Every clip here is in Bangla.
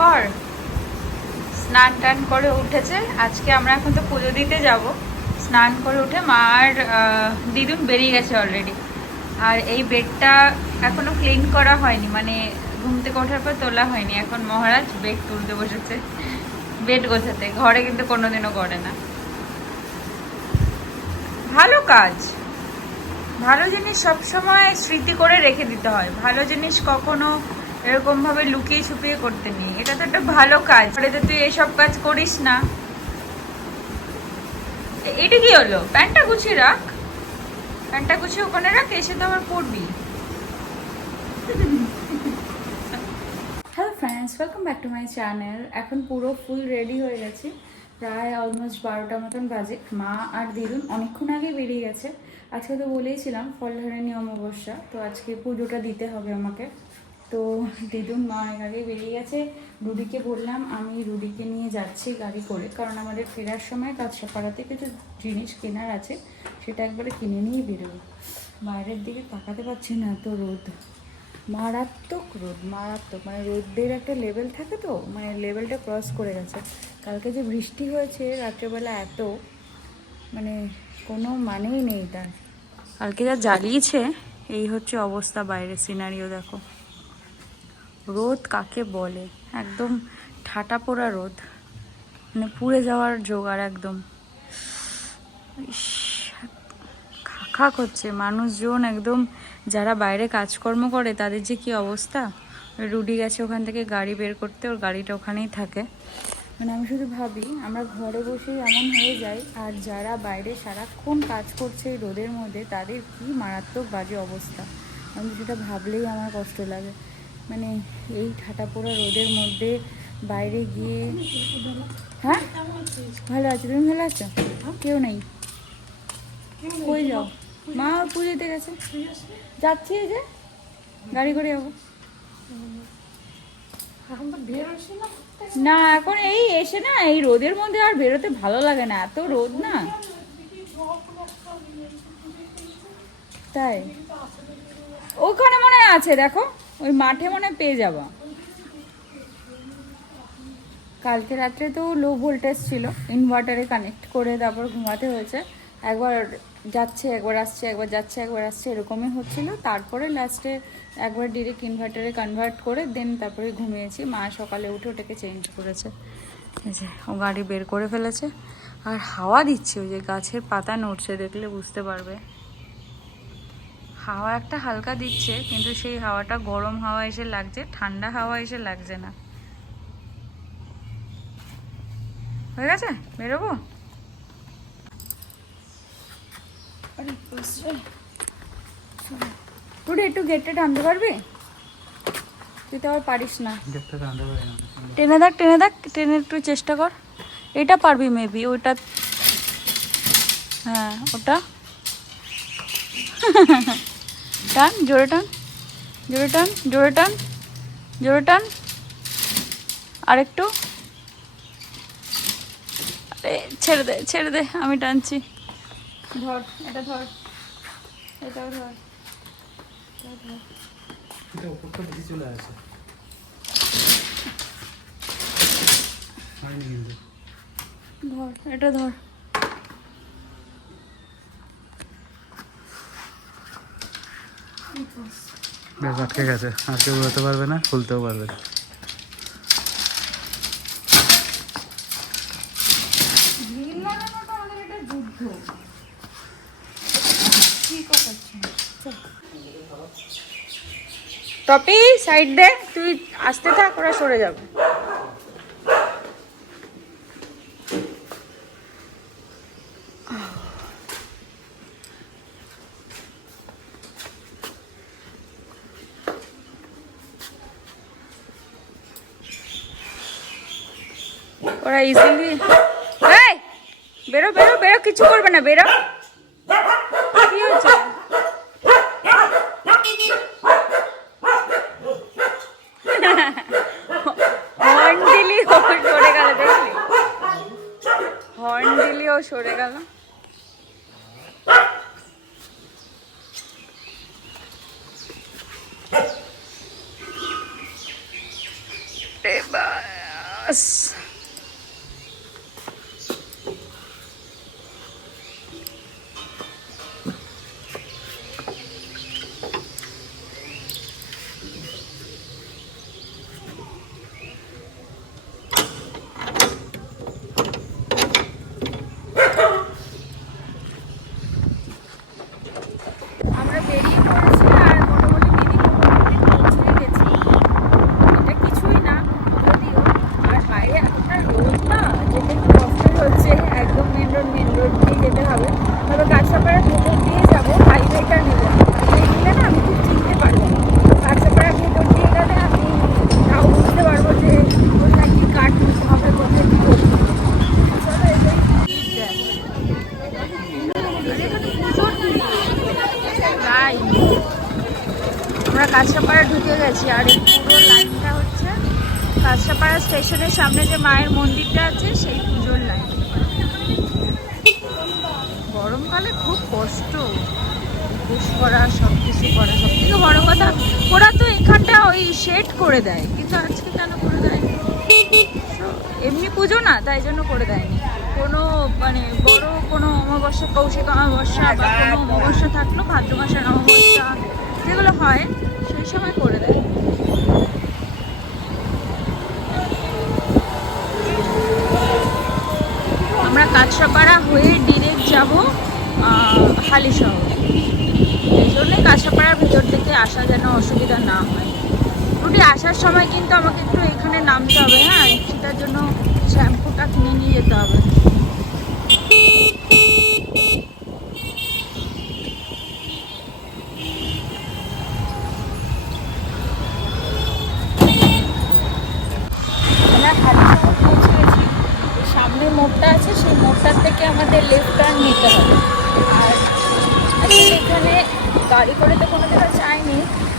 কর। স্নান টান করে উঠেছে। আজকে আমরা এখন তো পুজো দিতে যাব। স্নান করে উঠে মা আর দিদুন বেরিয়ে গেছে অলরেডি। আর এই বেডটা এখনো ক্লিন করা হয়নি, মানে ঘুম থেকে ওঠার পর তোলা হয়নি। এখন মহারাজ বেড তুলতে বসেছে, বেড গোছাতে। ঘরে কিন্তু কোনোদিনও করে না। ভালো কাজ, ভালো জিনিস সবসময় স্মৃতি করে রেখে দিতে হয়। ভালো জিনিস কখনো এরকম ভাবে লুকিয়ে ছুপিয়ে করতে নেই। এটা তো একটা ভালো কাজ। পরে তো তুই এসব কাজ করিস না। এটা কি হলো? প্যান্টটা গুছিয়ে রাখ, প্যান্টটা গুছিয়ে ওখানে রাখ, এসে তো আবার পরবি। Hello friends, welcome back to my channel. এখন পুরো ফুল রেডি হয়ে গেছি, প্রায় অলমোস্ট 12টা মতন বাজে। মা আর দিদুন অনেকক্ষণ আগে বেরিয়ে গেছে। আজকে তো বলেইছিলাম ফলধারণী অমাবস্যা, তো আজকে পুজোটা দিতে হবে আমাকে। তো দিদুন মা অনেক আগে বেরিয়ে গেছে। রুডিকে বললাম আমি রুডিকে নিয়ে যাচ্ছি গাড়ি করে, কারণ আমাদের ফেরার সময় কাছাপাড়াতে কিছু জিনিস কেনার আছে, সেটা একবারে কিনে নিয়েই বেরোবো। বাইরের দিকে তাকাতে পারছি না, এত রোদ, মারাত্মক রোদ, মারাত্মক। মানে রোদের একটা লেভেল থাকে, তো মানে লেভেলটা ক্রস করে গেছে। কালকে যে বৃষ্টি হয়েছে রাত্রেবেলা, এত মানে কোনো মানেই নেই তার। কালকে যা জ্বালিয়েছে, এই হচ্ছে অবস্থা। বাইরে সিনারিও দেখো। রোদ কাকে বলে, একদম ঠাটা পোড়া রোদ, মানে পুড়ে যাওয়ার জোগাড় একদম। খা করছে মানুষজন একদম, যারা বাইরে কাজকর্ম করে তাদের যে কি অবস্থা। রুডি গেছে ওখান থেকে গাড়ি বের করতে, ওর গাড়িটা ওখানেই থাকে। মানে আমি শুধু ভাবি আমরা ঘরে বসেই এমন হয়ে যাই, আর যারা বাইরে সারাক্ষণ কাজ করছে এই রোদের মধ্যে, তাদের কি মারাত্মক বাজে অবস্থা। আমি সেটা ভাবলেই আমার কষ্ট লাগে। মানে এই ঠাটা পোড়া রোদের মধ্যে বাইরে গিয়ে। হ্যাঁ ভালো আছে, তুমি ভালো আছো? কেউ নেই, কই যাও? মা ওর পুজোতে গেছে, যাচ্ছি এই যে গাড়ি করে যাবো। না এখন এই এসে না, এই রোদের মধ্যে আর বেরোতে ভালো লাগে না, এত রোদ না। তাই ওখানে মনে আছে, দেখো ওই মাঠে মনে পেয়ে যাবা। কালকে রাত্রে তো লো ভোল্টেজ ছিল, ইনভার্টারে কানেক্ট করে তারপর ঘুমাতে হয়েছে। একবার যাচ্ছে একবার আসছে, একবার যাচ্ছে একবার আসছে, এরকমই হচ্ছিল। তারপরে লাস্টে একবার ডিরেক্ট ইনভার্টারে কনভার্ট করে দেন তারপরে ঘুমিয়েছি। মা সকালে উঠে ওটাকে চেঞ্জ করেছে। এই যে ও গাড়ি বের করে ফেলেছে, আর হাওয়া দিচ্ছে, ওই যে গাছের পাতা নড়ছে, দেখলে বুঝতে পারবে। হাওয়া একটা হালকা দিচ্ছে, কিন্তু সেই হাওয়াটা গরম হাওয়া এসে লাগছে, ঠান্ডা হাওয়া এসে লাগছে না। হয়ে গেছে, বেরোবো। পুরো একটু গেটটা টানতে পারবি? তুই তো আবার পারিস না। টেনে দেখ, টেনে দেখ, টেনে একটু চেষ্টা কর। এটা পারবি মেবি, ওইটা। হ্যাঁ ওটা টান, জোরে টান, জোরে টান, জোরে টান, জোরে টান, আরেকটু। আরে ছেড়ে দে, ছেড়ে দে, আমি টানছি। ধর এটা, ধর এটাও ধর, ধর এটা ধর। আটকে গেছে, আর কেউ বেরোতে পারবে না, খুলতেও পারবে না। টপি সাইড দে, তুই আসতে থাক, ওরা সরে যাবে। ওরা ইজিলি। এই বেরো বেরো বেরো, কিছু করবে না, বেরো। কি হয়েছে? হর্ন দিলি ও সরে গেল, দেখলি? হর্ন দিলি ও সরে গেল। এবার বাস আমরা বেরিয়ে পড়েছি আর মোটামুটি পৌঁছে গেছি। এটা কিছুই না যদিও, আর বাইরে এতটা রোদ না, যেতে একটু কষ্ট হচ্ছে। একদম মেন রোড দিয়ে যেতে হবে। তবে কাঁচরাপাড়ার ভেতর দিয়ে যাবো, হাইওয়েটা নেবো। হাইওয়ে নিলে না আমি খুব চিনতে পারবো। কাঁচরাপাড়ার ভেতর দিয়ে গেলে আমি তাও বুঝতে পারবো যে কোথায় কী কাট নিতে হবে, কোথায় কী করতে হবে। চলো এটাই আমরা কাঁচরাপাড়া ঢুকে গেছি। আর এই পুরো লাইনটা হচ্ছে কাঁচরাপাড়া স্টেশনের সামনে যে মায়ের মন্দিরটা আছে সেই পুজোর লাইন। গরমকালে খুব কষ্ট উপোস করা, সব কিছু করা। সব থেকে বড় কথা, ওরা তো এখানটা ওই শেড করে দেয়, কিন্তু আজকে কেন করে দেয়নি? এমনি পুজো না, তাই জন্য করে দেয়নি। কোনো মানে বড় কোনো অমাবস্যা, কৌশিক অমাবস্যা বা কোনো অমাবস্যা থাকলো, ভাদ্র মাসের অমাবস্যা যেগুলো হয় সেই সময় করে দেয়। আমরা কাঁচরাপাড়া হয়ে ডিরেক্ট যাব হালিশহর। এই জন্যই কাঁচরাপাড়ার ভিতর থেকে আসা যেন অসুবিধা না হয়। রুটি আসার সময় কিন্তু আমাকে একটু এখানে নামতে হবে, হ্যাঁ, সেটার জন্য শ্যাম্পুটা কিনে নিয়ে যেতে হবে। আমরা হালিশহর পৌঁছে গেছি। সামনে মোড়টা আছে, সেই মোড়টার থেকে আমাদের লেফট টার্ন নিতে হবে। আর আসলে এখানে গাড়ি করে তো কোনো জায়গায় যাইনি,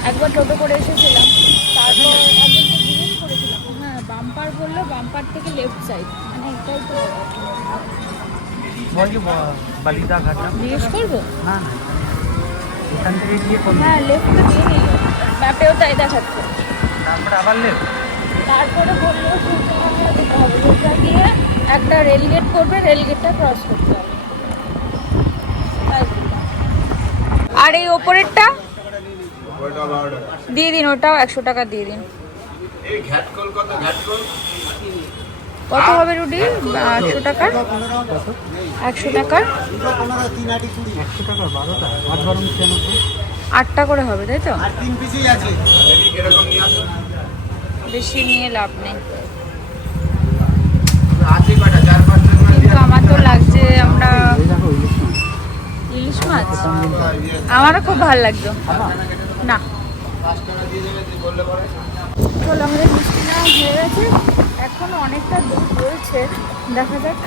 একবার টোটো করে এসেছিলাম। তারপর একজনকে জিজ্ঞেস করেছিলাম, হ্যাঁ বাম্পার বললো, বাম্পার থেকে লেফট সাইড, মানে এটাই তো জিজ্ঞেস করবো। এখান থেকে গিয়ে হ্যাঁ লেফট তো দিয়ে নিল, ম্যাপেও তাই দেখাচ্ছে। তারপরে আবার লেফট। তারপরে বললো সূর্যগঞ্জা যেতে হবে, যেটা গিয়ে একটা রেলগেট করবে, রেলগেটটা ক্রস করতে হবে। তাই বললাম। আর এই ওপরেরটা দিয়ে দিন, ওটাও 100 টাকা দিয়ে দিন। কত হবে রুটি? 800 টাকার, 100 টাকার 8টা করে হবে, তাই তো? বেশি নিয়ে লাভ নেই, কিন্তু আমার তো লাগছে। আমরা ইলিশ মাছ আমারও খুব ভালো লাগতো না। চলো, আমাদের মিষ্টি নেওয়া হয়ে গেছে, এখনো অনেকটা দূর রয়েছে, দেখা যাক।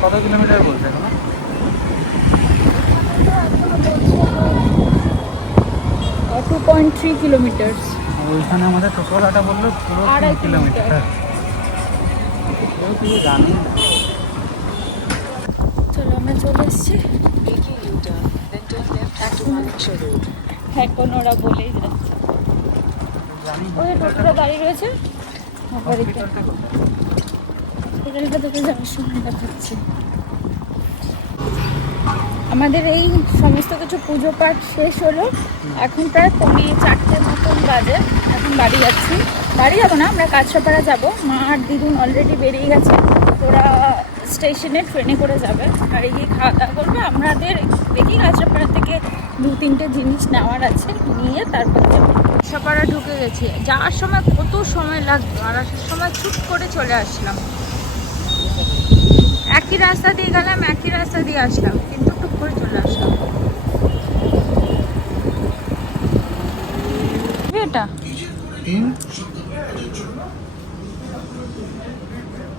কত কিলোমিটার বলছে এখন? 2.3 কিলোমিটার। ওইখানে আমাদের টোটোওয়ালাটা বললো পুরো 3 কিলোমিটার। জানি না। চলো আমরা চলে এসেছি। এখন ওরা বলেই যাচ্ছে, ওই টোটোটা দাঁড়িয়ে রয়েছে। হসপিটালটা থেকে যাওয়ার সময় দেখাচ্ছে। আমাদের এই সমস্ত কিছু পুজো পাঠ শেষ হলো, এখন প্রায় 4:45 মতন বাজে। এখন বাড়ি যাচ্ছি, বাড়ি যাবো না, আমরা কাঁচরাপাড়া যাবো। মা আর দিদুন অলরেডি বেরিয়ে গেছে, ওরা স্টেশনে ট্রেনে করে যাবে। আর এই খাওয়া দাওয়া করবে। আমাদের দেখি কাঁচরাপাড়া থেকে 2-3টে জিনিস নেওয়ার আছে, নিয়ে তারপরে যাবো। কাঁচরাপাড়া ঢুকে গেছি। যাওয়ার সময় কত সময় লাগতো, আর আসার সময় ছুট করে চলে আসলাম। একই রাস্তা দিয়ে গেলাম, একই রাস্তা দিয়ে আসলাম, কিন্তু টুক করে চলে আসলাম। এটা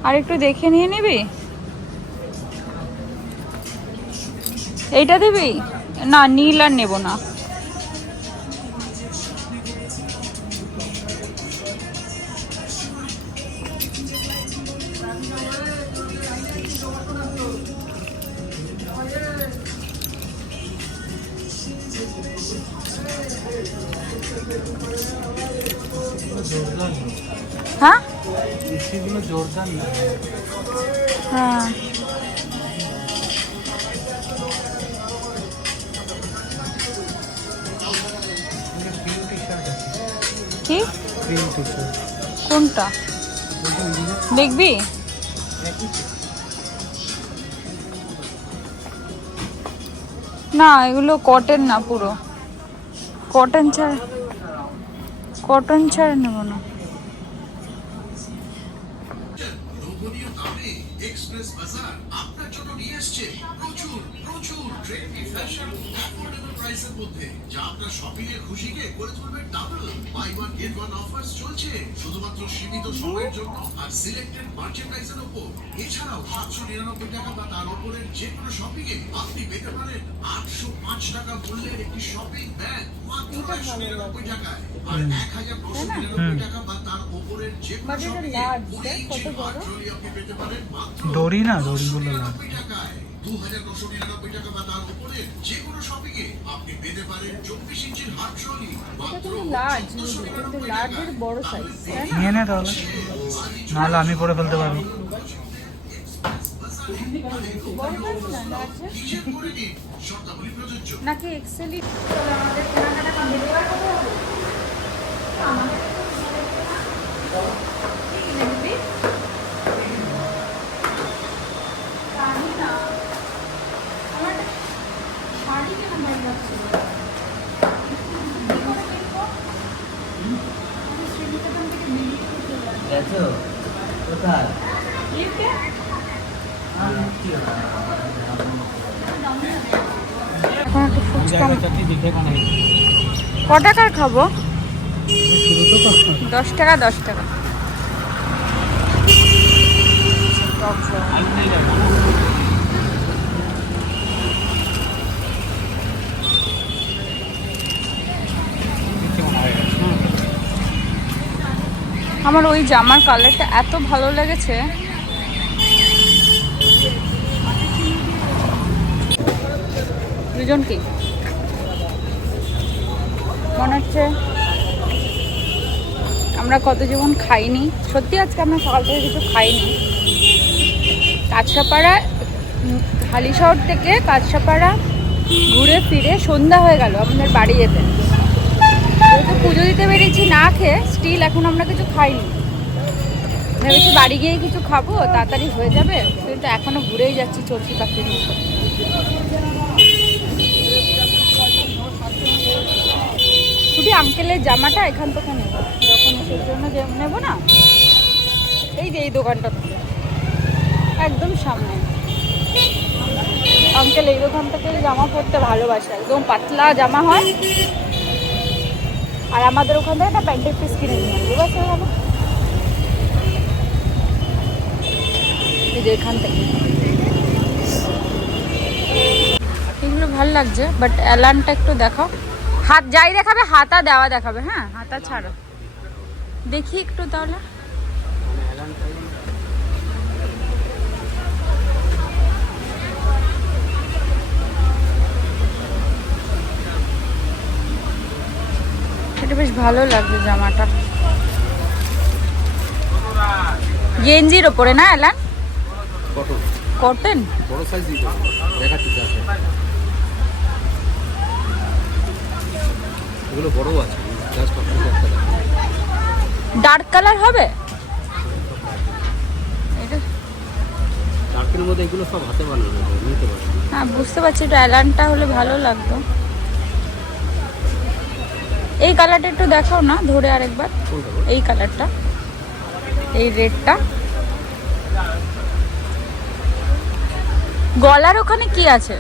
আর একটু দেখে নিয়ে নিবি, এইটা দিবি না? নীল আর নেব না। হ্যাঁ মিষ্টিগুলো জোরদার না। হ্যাঁ প্রিন্ট টি শার্ট আছে, কি প্রিন্ট টি শার্ট। কোনটা দেখবি? না এগুলো কটন না, পুরো কটন ছাড়া নেব না। লোভনীয় দামে এক্সপ্রেস বাজার আপনার জন্য নিয়ে এসেছে প্রচুর প্রচুর ট্রেন্ডি ফ্যাশন অ্যাফোর্ডেবল প্রাইসের মধ্যে, যা আপনার শপিং এর খুশিকে করে তুলবে double. Buy one get one offers চলছে শুধুমাত্র সীমিত সময়ের জন্য আর সিলেক্টেড মার্চেন্ডাইজের উপর। এছাড়াও 799 টাকা বা তার উপরের যে কোনো শপিং এ আপনি পেতে পারেন 805 টাকা মূল্যের একটি শপিং ব্যাগ মাত্র 199 টাকায়, আর 1999 টাকা বা তার উপরের যে কোনো শপিং এ আপনি পেতে পারেন মাত্র দড়ি না, দড়িগুলো না। 99 টাকায়। 2999 টাকা বা তার উপরের যে কোনো শপিং এ আপনি পেতে পারেন 24 ইঞ্চির হার্ড ট্রলি মাত্র 1499 টাকায়। বড় সাইজ নিয়ে নে তাহলে, নাহলে আমি পরে ফেলতে পারবো। হিসেব করে নিন, শর্তাবলী প্রযোজ্য। নাকি এক্সেলই আমাদের কেনাকাটা কমপ্লিট করার কথা হবে। আমাদের কি কিনে দিবি? জানি না, আমার একটা শাড়ি কেনা হয়ে যাচ্ছিল। কি করে কিনবো? আমি শ্রীনিকেতন থেকে বেরিয়ে চলে যাচ্ছি। গেছো কোথায়? লিফটে? এখন একটু ফুচকা ক টাকার খাবো? 10 টাকা 10 টাকা। টক ঝাল। আমার ওই জামার কালারটা এত ভালো লেগেছে। দুজন কি মনে হচ্ছে আমরা কত জীবন খাইনি। সত্যি আজকে আমরা সকাল থেকে কিছু খাইনি। কাছড়াপাড়া, হালিশহর থেকে কাছড়াপাড়া ঘুরে ফিরে সন্ধ্যা হয়ে গেল আমাদের বাড়ি যেতে। যেহেতু পুজো দিতে বেরিয়েছি না খেয়ে, স্টিল এখন আমরা কিছু খাইনি। ভেবেছি বাড়ি গিয়ে কিছু খাবো, তাড়াতাড়ি হয়ে যাবে, কিন্তু এখনো ঘুরেই যাচ্ছি চরকি পাখির মতো। শুধু আঙ্কেলের জামাটা এখান থেকে নেবো, যখন এসের জন্য নেবো না, এই যে এই দোকানটা থেকে একদম সামনে। আঙ্কেল এই দোকান থেকে জামা পরতে ভালোবাসে, একদম পাতলা জামা হয়। আর আমাদের ওখান থেকে একটা প্যান্টের পিস কিনে নিয়ে আসবে, বাস হয়ে গেল। এই যে এখান থেকে এগুলো ভালো লাগছে, বাট অ্যালানটা একটু দেখাও। হাত যাই দেখাবে, হাতা দেওয়া দেখাবে। হ্যাঁ, হাতা ছাড়ো, দেখি একটু তাহলে। এটা বেশ ভালো লাগছে জামাটা, গেঞ্জির ওপরে না অ্যালান? কটন বড় সাইজ দিতে দেখাচ্ছি, এগুলো বড় আছে, জাস্ট আপনাকে একটা দেখাচ্ছি। ডার্ক কালার হবে এটা? ডার্কের মধ্যে এগুলো সব হাতে বানানো, নিতে পারবেন। হ্যাঁ বুঝতে পারছি, এটা অ্যালানটা হলে ভালো লাগতো। এই কালারটা একটু দেখাও না ধরে আরেকবার, এই কালারটা, এই রেডটা। গলার ওখানে কি আছে?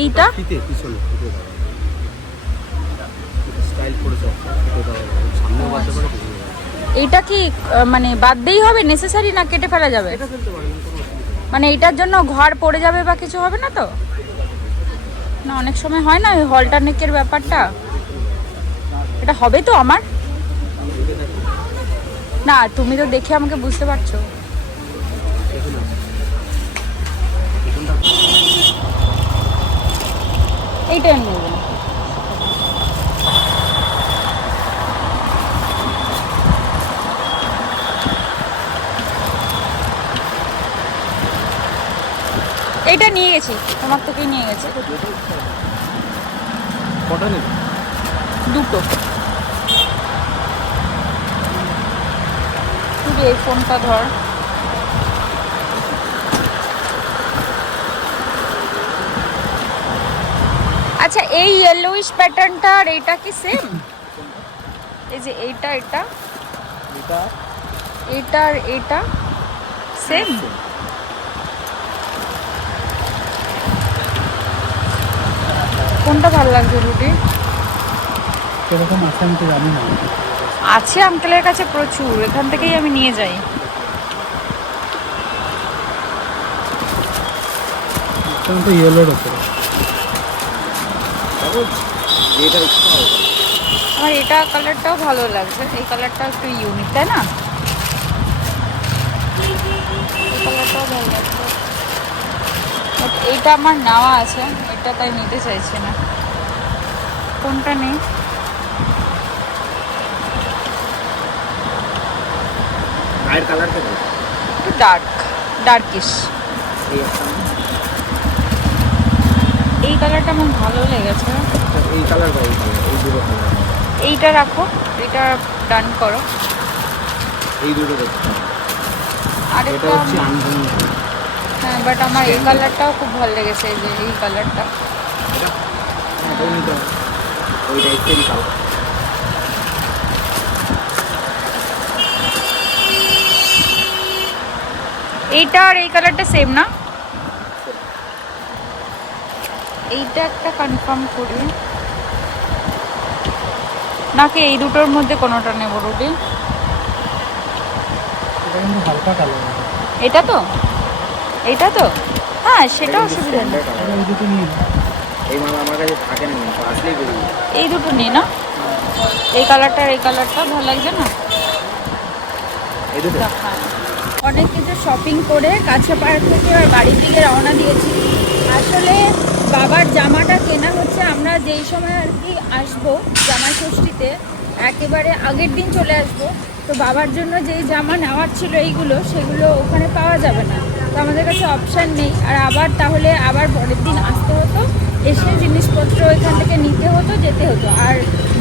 এইটা ফিতে পিছনে ফিতে দাও, স্টাইল করেছে ফিতে দাও, সামনেও বাসা করে পিছনে দাও। এইটা কি মানে বাদ দিয়েই হবে, নেসেসারি না কেটে ফেলা যাবে? এটা ফেলতে পারেন, কোনো অসুবিধা নেই। মানে এইটার জন্য ঘর পড়ে যাবে বা কিছু হবে না তো? না অনেক সময় হয় না ওই হলটারনেকের ব্যাপারটা। এটা হবে তো আমার? না তুমি তো দেখে আমাকে বুঝতে পারছো। দেখুন না, এইটাই নেব। এইটা নিয়ে গেছি, তোমার থেকেই নিয়ে গেছে। কটা নেবে? দুটো। তুই এই ফোনটা ধর। আচ্ছা, এই ইয়েলোইশ প্যাটার্নটা আর এইটা কি সেম? এই যে এইটা, এটা এটা এটা আর এটা সেম? কোনটা ভালো লাগছে রুটি? সেরকম আছে আমি তো জানি না। আছে আঙ্কেলের কাছে প্রচুর, এখান থেকেই আমি নিয়ে যাই। তুমি তো ইয়েলোর ওপরে। এটা একটু ভালো। আমার এটা কালারটাও ভালো লাগছে, এই কালারটা একটু ইউনিক, তাই না? এই কালারটাও ভালো লাগছে, বাট এইটা আমার নেওয়া আছে, এটা তাই নিতে চাইছি না। কোনটা নেই? গায়ের কালারটা কি? একটু ডার্কিশ। এই একটা এই কালারটা আমার ভালো লেগেছে। এই কালার বা এই কালার, এই দুটো কালার। এইটা রাখো, এটা ডান করো। এই দুটো দেখতে। এটা আরেকটা হচ্ছে আনকমন। হ্যাঁ, বাট আমার এই কালারটাও খুব ভালো লেগেছে, এই যে এই কালারটা। এটা এটাও নিতে হবে। ওই টাইপেরই কালার। এইটা আর এই কালারটা সেম না? এইটা একটা কনফার্ম করি, নাকি এই দুটোর মধ্যে কোনোটা নেব রুটি? এটা কিন্তু হালকা কালার। এটা তো, এইটা তো, হ্যাঁ সেটা অসুবিধা নেই। এই দুটো নিয়ে নাও। এই মাল আমার কাছে থাকে না, কিন্তু আসলেই বেরিয়ে যায়। এই দুটো নিই না, এই কালারটা আর এই কালারটা ভালো লাগছে না? এই দুটো অনেক কিছু শপিং করে কাছেপাড়া থেকে আর বাড়ির দিকে রওনা দিয়েছি। আসলে বাবার জামাটা কেনা হচ্ছে, আমরা যেই সময় আর কি আসবো জামাই ষষ্ঠীতে, একেবারে আগের দিন চলে আসবো। তো বাবার জন্য যেই জামা নেওয়ার ছিল এইগুলো, সেগুলো ওখানে পাওয়া যাবে না, তো আমাদের কাছে অপশান নেই। আর আবার তাহলে আবার পরের দিন আসতে হতো, এসে জিনিসপত্র এখান থেকে নিতে হতো, যেতে হতো। আর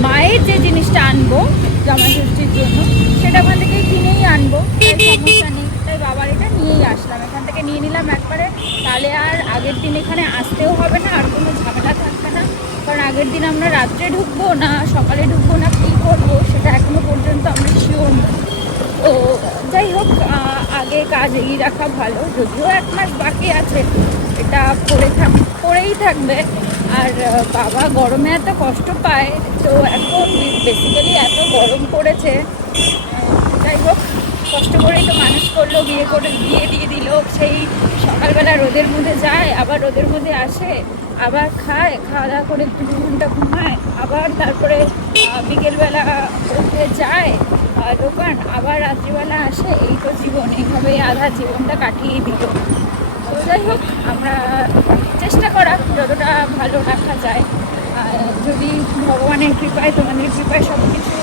মায়ের যে জিনিসটা আনবো জামাই ষষ্ঠীর জন্য, সেটা ওখান থেকে কিনেই আনবো, তাই সমস্যা নেই। তাই বাবার এটা নিয়েই আসলাম, এখান থেকে নিয়ে নিলাম একবারে, তাহলে আর আগের দিন এখানে আসতেও হবে না, আর কোনো ঝামেলা থাকবে না। কারণ আগের দিন আমরা রাত্রে ঢুকবো না সকালে ঢুকবো না কী করবো সেটা এখনো পর্যন্ত আমরা শিওর না। তো যাই হোক, আগে কাজ এগিয়ে রাখা ভালো, যদিও 1 মাস বাকি আছে, এটা পড়েই থাকবে। আর বাবা গরমে এত কষ্ট পায়, তো এখন বেসিক্যালি এত গরম পড়েছে, যাই হোক কষ্ট করেই তো মানুষ করলো, বিয়ে দিয়ে দিল। সেই সকালবেলা রোদের মধ্যে যায়, আবার রোদের মধ্যে আসে, আবার খায়, খাওয়া দাওয়া করে 2 ঘন্টা ঘুমায়, আবার তারপরে বিকেলবেলা উঠে যায় দোকান, আবার রাত্রিবেলা আসে। এই তো জীবন, এইভাবেই আধা জীবনটা কাটিয়ে দিল। তো যাই হোক, আমরা চেষ্টা করা যতটা ভালো রাখা যায়, যদি ভগবানের কৃপায় তোমাদের কৃপায় সব কিছু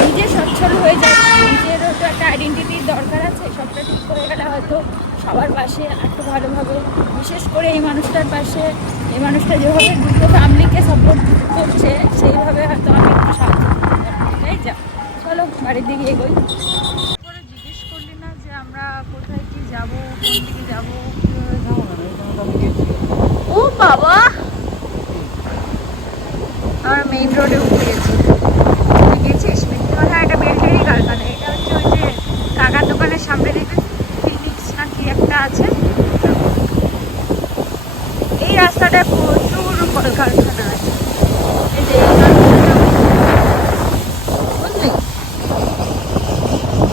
নিজে সচ্ছল হয়ে যায়, নিজেরও তো একটা আইডেন্টিটির দরকার আছে, সবটা ঠিক করে গেলে হয়তো সবার পাশে একটু ভালোভাবে, বিশেষ করে এই মানুষটার পাশে, এই মানুষটা যেভাবে দুটো ফ্যামিলিকে সাপোর্ট করছে, সেইভাবে হয়তো আমি একটু সাহায্য করতে পারবো। তাই যা, চলো বাড়ির দিকে এগোই। করে জিজ্ঞেস করলি না যে আমরা কোথায় কি যাব, কোন দিকে যাব? ও বাবা, আর মেইন রোডে উঠে গেছি। তুই গেছিস মিথ্যাবাধা? এটা বেলটেরই কারখানা, এটা হচ্ছে ওই যে কাকার দোকানের সামনে দেখবে ফিনিক্স না কি একটা আছে, এই রাস্তাটায় প্রচুর কলকারখানা আছে। এই যে এই রাস্তাটা, বুঝলি,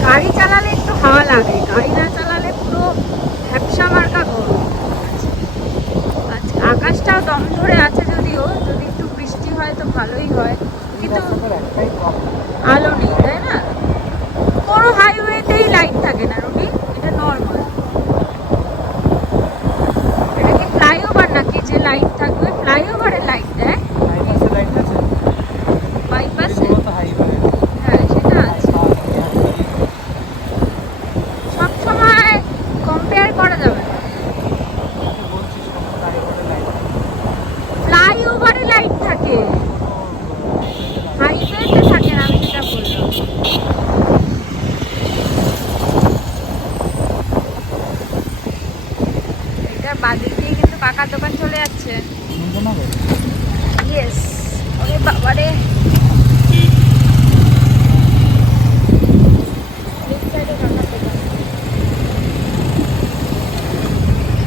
গাড়ি চালালে একটু হাওয়া লাগে, গাড়ি না চালালে পুরো ভ্যাপসা মার্কা গরম। আচ্ছা, আকাশটাও দম ধরে আছে, যদিও যদি একটু বৃষ্টি হয় তো ভালোই হয়, কিন্তু আলো নেই, তাই না? বড় হাইওয়েতেই লাইট থাকে না রুটি, এটা নর্মাল। এটা কি ফ্লাইওভার নাকি যে লাইট থাকবে? ফ্লাইওভারে লাইট দেয়, বাইপাসে? হ্যাঁ সেটা আছে। সবসময় কম্পেয়ার করা যাবে না। বুঝতেই তো থাকেন আমি যেটা বললাম। এটা বাদিক দিয়ে কিন্তু কাকার দোকান চলে যাচ্ছে। ইয়েস, ওরে বাবারে,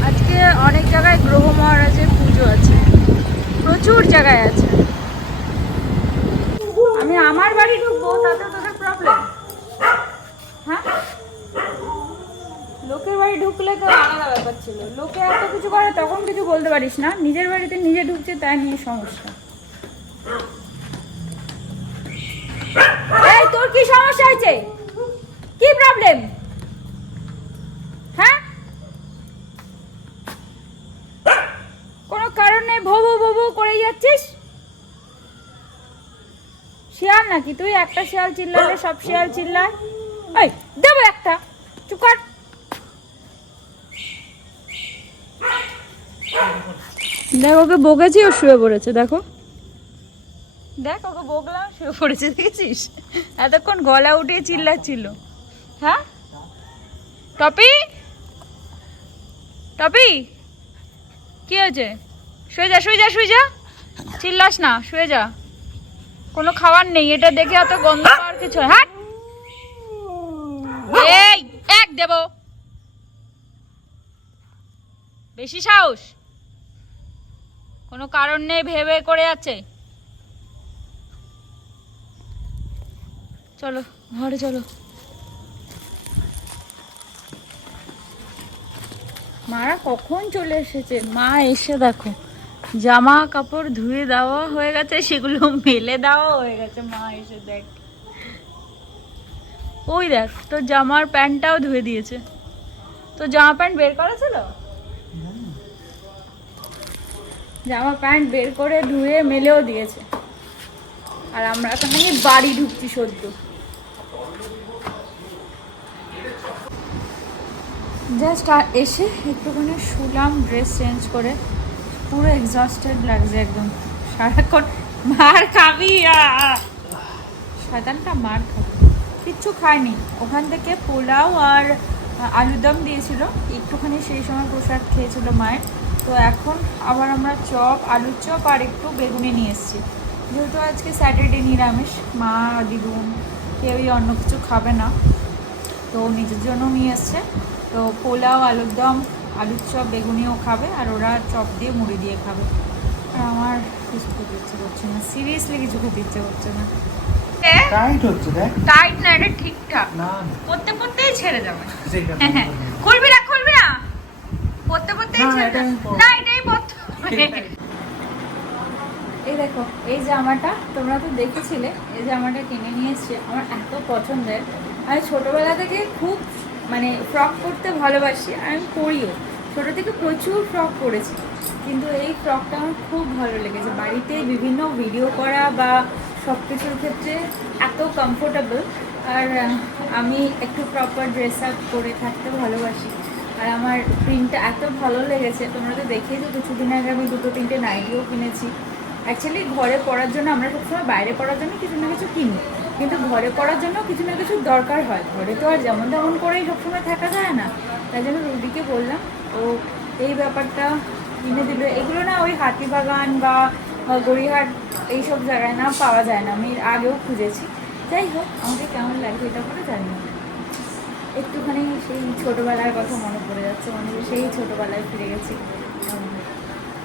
আজকে অনেক জায়গায় গ্রহ মহারাজের পুজো আছে, প্রচুর জায়গায় আছে। আমি আমার বাড়ি ঢুকবো তাতে তোদের প্রবলেম? হ্যাঁ, লোকের বাড়ি ঢুকলে তো আলাদা ব্যাপার ছিল। লোকে এত কিছু করে তখন কিছু বলতে পারিস না, নিজের বাড়িতে নিজে ঢুকছে তাই নিয়ে সমস্যা। এই তোর কি সমস্যা হয়েছে? কি প্রবলেম? হ্যাঁ, কোনো কারণ নেই ভৌ ভৌ ভৌ ভৌ করে যাচ্ছিস। শিয়াল নাকি তুই? একটা শিয়াল চিল্লালে সব শিয়াল চিল্লায়। এই দেবো একটা, চুপ কর। দেখ ওকে বকেছি, ও শুয়ে পড়েছে। দেখো দেখ, ওকে বকলাম, শুয়ে পড়েছে, দেখেছিস? এতক্ষণ গলা উঠিয়ে চিল্লাচ্ছিল। হ্যাঁ টপি, টপি কি হয়েছে? শুয়ে যা, শুয়ে যা, শুয়ে যা, চিল্লাস না, শুয়ে যা। কোনো খাবার নেই, এটা দেখে এত গন্ধ পাওয়ার কিছু। হ্যাঁ এই এক দেব, বেশি সাহস, কোনো কারণ নেই ভেবে করে যাচ্ছে। চলো ঘরে চলো। মারা কখন চলে এসেছে। মা এসে দেখো জামা কাপড় ধুয়ে দেওয়া হয়ে গেছে, সেগুলো মেলে দেওয়া হয়ে গেছে। মা এসে দেখ, ওই দেখ তোর জামার প্যান্টটাও ধুয়ে দিয়েছে। তো জামা প্যান্ট বের করা ছিল, জামা প্যান্ট বের করে ধুয়ে মেলেও দিয়েছে। আর আমরা এখন নাকি বাড়ি ঢুকছি সদ্য। জাস্ট এসে একটুখানি শুলাম, ড্রেস চেঞ্জ করে, পুরো এক্সস্টেড লাগছে একদম। সারাক্ষণ মার খাবি, শয়তানটা মার খাবি। কিচ্ছু খাইনি, ওখান থেকে পোলাও আর আলুর দম দিয়েছিল একটুখানি, সেই সময় প্রসাদ খেয়েছিল মায়ের। তো এখন আবার আমরা চপ, আলুর চপ আর একটু বেগুনি নিয়ে এসেছি, যেহেতু আজকে স্যাটারডে নিরামিষ। মা দিদুন কেউই অন্য কিছু খাবে না, তো নিজের জন্য নিয়ে এসছে। তো পোলাও, আলুর দম, আলুর চপ, বেগুনিও খাবে, আর ওরা চপ দিয়ে মুড়ি দিয়ে খাবে। আর আমার কিছু খেতে ইচ্ছে করছে না, সিরিয়াসলি কিছু খেতে ইচ্ছে করছে না। টাইট হচ্ছে দেখ। টাইট না, এটা ঠিকঠাক। না পড়তে পড়তেই ছেড়ে যাবে। হ্যাঁ, খুলবি না, খুলবি না, পড়তে পড়তেই ছেড়ে যাবে। না এটাই পড়তে। এই দেখো এই জামাটা তোমরা তো দেখেছিলে, এই জামাটা কিনে নিয়ে এসছে, আমার এত পছন্দের। আমি ছোটবেলা থেকে খুব মানে ফ্রক পরতে ভালোবাসি, আর আমি পরিও, ছোটো থেকে প্রচুর ফ্রক পরেছি। কিন্তু এই ফ্রকটা আমার খুব ভালো লেগেছে, বাড়িতে বিভিন্ন ভিডিও করা বা সব কিছুর ক্ষেত্রে এত কমফোর্টেবল। আর আমি একটু প্রপার ড্রেস আপ করে থাকতে ভালোবাসি। আর আমার প্রিন্টটা এত ভালো লেগেছে, তোমরা তো দেখেইছো কিছুদিন আগে আমি 2-3টে নাইটিও কিনেছি। অ্যাকচুয়ালি ঘরে পরার জন্য আমরা সবসময় বাইরে পরার জন্য কিছু না কিছু কিনি, কিন্তু ঘরে পরার জন্য কিছু না কিছু দরকার হয়। ঘরে তো আর যেমন তেমন করেই সবসময় থাকা যায় না, তাই জন্য রুদিকে বললাম, ও এই ব্যাপারটা কিনে দিল। এগুলো না ওই হাতিবাগান বা গড়িয়াহাট এইসব জায়গায় না পাওয়া যায় না, আমি আগেও খুঁজেছি। যাই হোক, আমাকে কেমন লাগছে এটা করে জানি না, একটুখানি সেই ছোটোবেলার কথা মনে পড়ে যাচ্ছে, মনে হয় সেই ছোটোবেলায় ফিরে গেছি।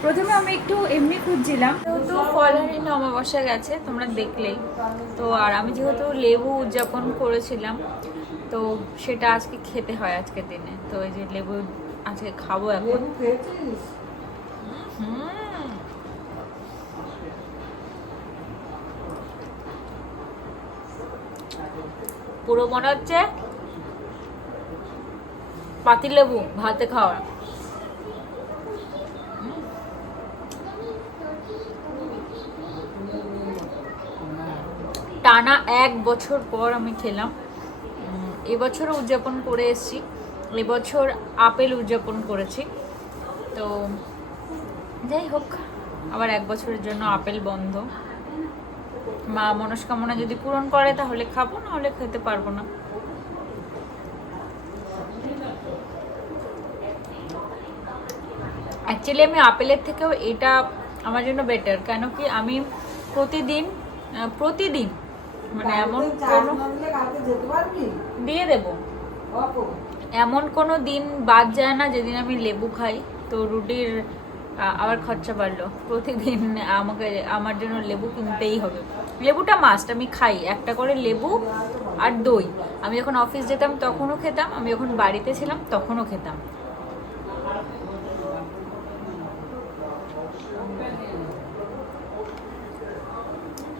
প্রথমে আমি একটু এমনি খুঁজছিলাম, যেহেতু ফলহারিণী অমাবস্যা গেছে তোমরা দেখলেই তো, আর আমি যেহেতু লেবু উদযাপন করেছিলাম, তো সেটা আজকে খেতে হয় আজকের দিনে। তো এই যে লেবু আজকে খাবো এখন। পুরো মনে হচ্ছে পাতিলেবু ভাতে খাওয়া। টানা 1 বছর পর আমি খেলাম। এবছরও উদযাপন করে এসেছি, এবছর আপেল উদযাপন করেছি। তো যাই হোক, আবার 1 বছরের জন্য আপেল বন্ধ। মা মনস্কামনা যদি পূরণ করে তাহলে খাবো, না হলে খেতে পারবো না। অ্যাকচুয়ালি আমি আপেলের থেকেও এটা আমার জন্য বেটার, কেন কি আমি প্রতিদিন মানে এমন কোনো দিয়ে দেবো, এমন কোনো দিন বাদ যায় না যেদিন আমি লেবু খাই। তো রুটির আবার খরচা বাড়লো, প্রতিদিন আমার জন্য লেবু কিনতেই হবে। লেবুটা মাস্ট, আমি খাই একটা করে লেবু আর দই। আমি যখন অফিস যেতাম তখনও খেতাম, আমি যখন বাড়িতে ছিলাম তখনও খেতাম।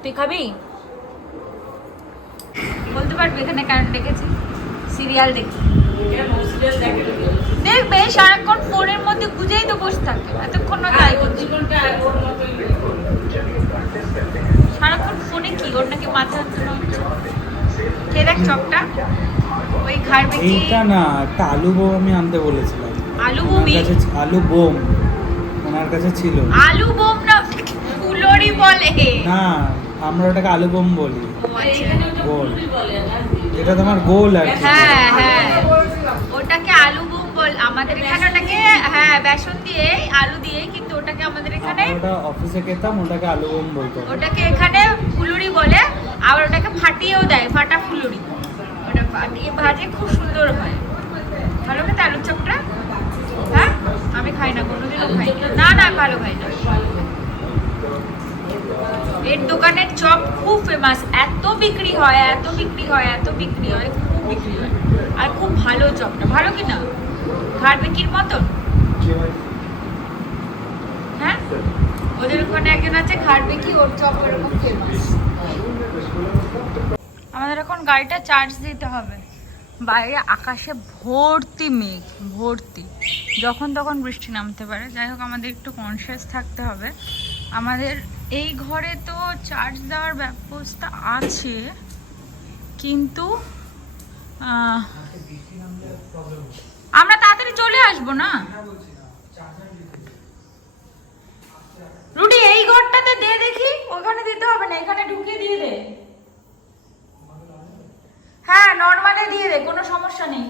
তুই খাবি? বলতে পারবি এখানে কেন ডেকেছি? সিরিয়াল দেখি। দেখবে সারাক্ষণ ফোনের মধ্যে গুজেই তো বসে থাকে, এতক্ষণ না তাই করছি। সারাক্ষণ ফোনে কি ওর নাকি মাথা যন্ত্রণা হচ্ছে। কে দেখ চপটা ওই খাবে কি? এইটা না, একটা আলু বোম আমি আনতে বলেছিলাম। আলু বমি? আলু বোম ওনার কাছে ছিল। আলু বোম না ফুলরি বলে না, আমরা ওটাকে আলু বোম বলি। গোল, যেটা তোমার গোল আর কি। হ্যাঁ হ্যাঁ, ওটাকে আলু বোম বল আমাদের এখানে। ওটাকে হ্যাঁ বেসন দিয়ে আলু দিয়ে, কিন্তু ওটাকে আমাদের এখানে, ওটা অফিসে খেতাম, ওটাকে আলু বোম বলতো। ওটাকে এখানে ফুলুরি বলে। আবার ওটাকে ফাটিয়েও দেয়, ফাটা ফুলুরি। ওটা ফাটিয়ে ভাজে, খুব সুন্দর হয়। ভালো খেতে আলুর চপটা? হ্যাঁ আমি খাই না, কোনোদিনও খাই না। না ভালো খাই না। এর দোকানের চপ খুব ফেমাস, এত বিক্রি হয়, এত বিক্রি হয়, এত বিক্রি হয়, খুব বিক্রি হয়। আর খুব ভালো চপটা, ভালো কি না? ঘাড়বেকির মতন। হ্যাঁ ওদের ওখানে একজন আছে ঘাড়বেকি, ওর চপ এরকম ফেমাস। আমাদের এখন গাড়িটা চার্জ দিতে হবে। বাইরে আকাশে ভর্তি মেঘ, ভর্তি, যখন তখন বৃষ্টি নামতে পারে। যাই হোক আমাদের একটু কনসিয়াস থাকতে হবে। আমাদের এই ঘরে তো চার্জ দেওয়ার ব্যবস্থা আছে, কিন্তু আমরা তাড়াতাড়ি চলে আসবো না। রুটি এই ঘরটাতে দে দেখি, ওখানে দিতে হবে না, এখানে ঢুকিয়ে দিয়ে দে। হ্যাঁ নর্মালে দিয়ে দে, কোনো সমস্যা নেই,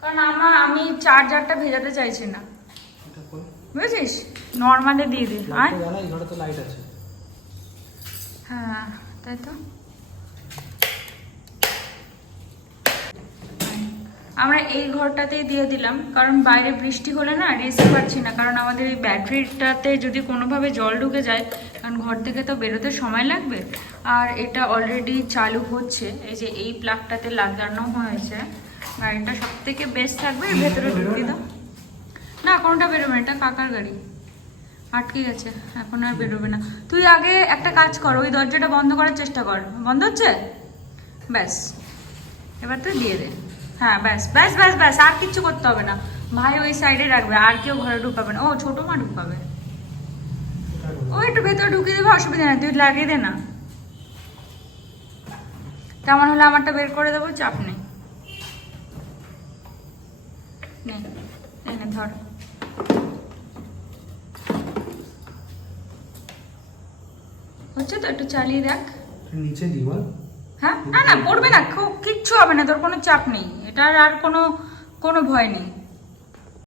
কারণ আমি চার্জারটা ভেজাতে চাইছি না, বুঝেছিস? নর্মালে দিয়ে দে। আর হ্যাঁ তাই তো, আমরা এই ঘরটাতেই দিয়ে দিলাম, কারণ বাইরে বৃষ্টি হলে না রিস্ক পাচ্ছি না। কারণ আমাদের এই ব্যাটারিটাতে যদি কোনোভাবে জল ঢুকে যায়, কারণ ঘর থেকে তো বেরোতে সময় লাগবে। আর এটা অলরেডি চালু হচ্ছে, এই যে এই প্লাগটাতে লাগানো হয়েছে। গাড়িটা সব থেকে বেস্ট থাকবে, এর ভেতরে ঢুকিয়ে দাও না, কোনটা বেরোবে না, এটা কাকার গাড়ি, আটকে গেছে, এখন আর বেরোবে না। তুই আগে একটা কাজ কর, ওই দরজাটা বন্ধ করার চেষ্টা কর। বন্ধ হচ্ছে? ব্যাস, এবার তুই দিয়ে দে। হ্যাঁ ব্যাস ব্যাস ব্যাস ব্যাস, আর কিচ্ছু করতে হবে না। ভাই ওই সাইডে রাখবে, আর কেউ ঘরে ঢুকাবে না। ও ছোট মা ঢুকাবে, ও একটু ভেতরে ঢুকিয়ে দেবে, অসুবিধা নেই, তুই লাগিয়ে দে না। তেমন হলে আমারটা বের করে দেবো, চাপ নেই। ধর, হচ্ছে তো, একটু চালিয়ে দেখ। নিচে দি বল। হ্যাঁ না না পড়বে না, কিচ্ছু হবে না, তোর কোনো চাপ নেই, এটার আর কোনো ভয় নেই।